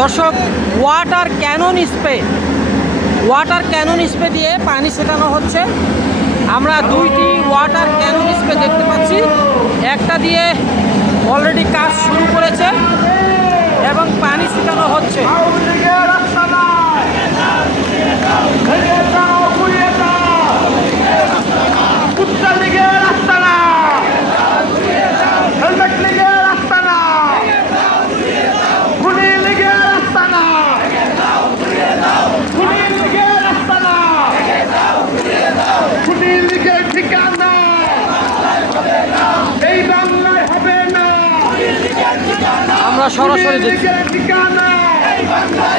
দর্শক water cannon spray water cannon spray দিয়ে পানি ছেটানো হচ্ছে। আমরা দুইটি ওয়াটার ক্যানন স্প্রে দেখতে পাচ্ছি। একটা দিয়ে অলরেডি কাজ শুরু করেছে এবং পানি ছিটানো হচ্ছে। আমরা সরাসরি দেখছি লীগের ঠিকানা এই বাংলায়